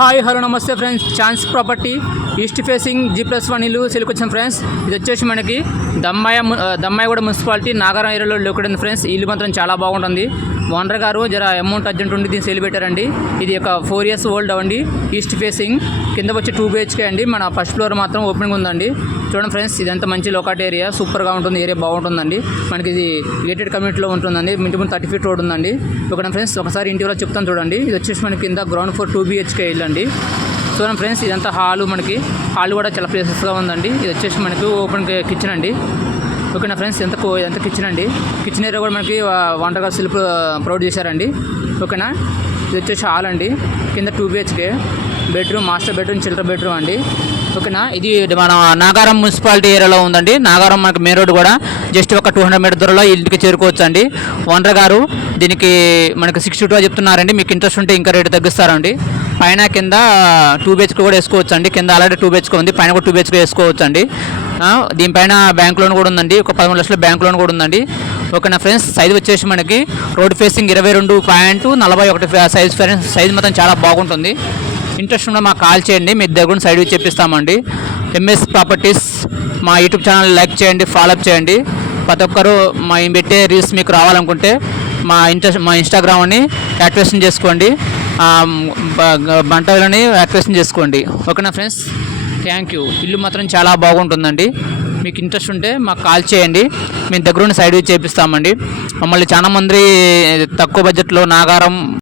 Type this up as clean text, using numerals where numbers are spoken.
Hi hello నమస్తే friends, chance property east facing G+1 ఇల్లు సేల్కి వచ్చాం ఫ్రెండ్స్. ఇది వచ్చేసి మనకి దమ్మాయిగూడ మున్సిపాలిటీ నాగారం ఏరియాలో లొకేట్ ఉంది ఫ్రెండ్స్. ఈ ఇల్లు మాత్రం చాలా బాగుంటుంది. ఓనర్ గారు జర అమౌంట్ అర్జెంట్ ఉండి దీన్ని సేల్ పెట్టారండి. ఇది ఒక 4 years ఓల్డ్ అవ్వండి. ఈస్ట్ ఫేసింగ్ కింద వచ్చి 2 BHK అండి. మన ఫస్ట్ ఫ్లోర్ మాత్రం ఓపెనింగ్ ఉందండి. చూడండి ఫ్రెండ్స్, ఇదంతా మంచి లోకాట్ ఏరియా, సూపర్గా ఉంటుంది. ఏరియా బాగుంటుందండి. మనకి ఇది గేటెడ్ కమ్యూనిటీలో ఉంటుందండి. ఇంటి ముందు 30 feet రోడ్ ఉందండి. ఓకేనా ఫ్రెండ్స్, ఒకసారి ఇంటి వల్ల చెప్తాను చూడండి. ఇది వచ్చేసి మనకి కింద గ్రౌండ్ ఫ్లోర్ 2 BHK ఇల్లు అండి. చూడండి ఫ్రెండ్స్, ఇదంతా హాల్ కూడా చాలా ప్లేసెస్గా ఉందండి. ఇది వచ్చేసి మనకి ఓపెన్ కిచెన్ అండి. ఓకేనా ఫ్రెండ్స్, ఎంత కిచెన్ అండి. కిచెన్ ఏరియా కూడా మనకి వంటగా సెల్ఫ్ ప్రొవైడ్ చేశారండి. ఓకేనా, ఇది వచ్చేసి హాల్ అండి. కింద 2 BHK bedroom, master bedroom, children bedroom అండి. ఓకేనా, ఇది మన నాగారం మున్సిపాలిటీ ఏరియాలో ఉందండి. నాగారం మనకి మెయిన్ రోడ్ కూడా జస్ట్ ఒక 200 meter దూరంలో ఇంటికి చేరుకోవచ్చు అండి. ఓనర్ గారు దీనికి మనకి 62 చెప్తున్నారండి. మీకు ఇంట్రెస్ట్ ఉంటే ఇంకా రేటు తగ్గిస్తారండి. పైన కింద 2 BHK కూడా వేసుకోవచ్చు అండి. కింద ఆల్రెడీ 2 BHK ఉంది, పైన కూడా 2 BHK వేసుకోవచ్చు అండి. దీనిపైన బ్యాంక్ లోన్ కూడా ఉందండి. ఒక 13 లక్షల బ్యాంక్ లోన్ కూడా ఉందండి. ఓకేనా ఫ్రెండ్స్, సైజ్ వచ్చేసి మనకి రోడ్ ఫేసింగ్ 22.41 సైజ్ మాత్రం చాలా బాగుంటుంది. ఇంట్రెస్ట్ ఉన్న మాకు కాల్ చేయండి, మీ దగ్గర సైడ్ చెప్పిస్తామండి. MS ప్రాపర్టీస్ మా యూట్యూబ్ ఛానల్ లైక్ చేయండి, ఫాలోఅప్ చేయండి. ప్రతి ఒక్కరు మా పెట్టే రీల్స్ మీకు రావాలనుకుంటే మా ఇన్స్టాగ్రామ్ని యాక్టివేషన్ చేసుకోండి, బంటలని యాక్టివేషన్ చేసుకోండి. ఓకేనా ఫ్రెండ్స్, థ్యాంక్ యూ. ఇల్లు మాత్రం చాలా బాగుంటుందండి. మీకు ఇంట్రెస్ట్ ఉంటే మాకు కాల్ చేయండి, మీ దగ్గర సైడ్ చేపిస్తామండి. మమ్మల్ని చాలా మంది తక్కువ బడ్జెట్లో నాగారం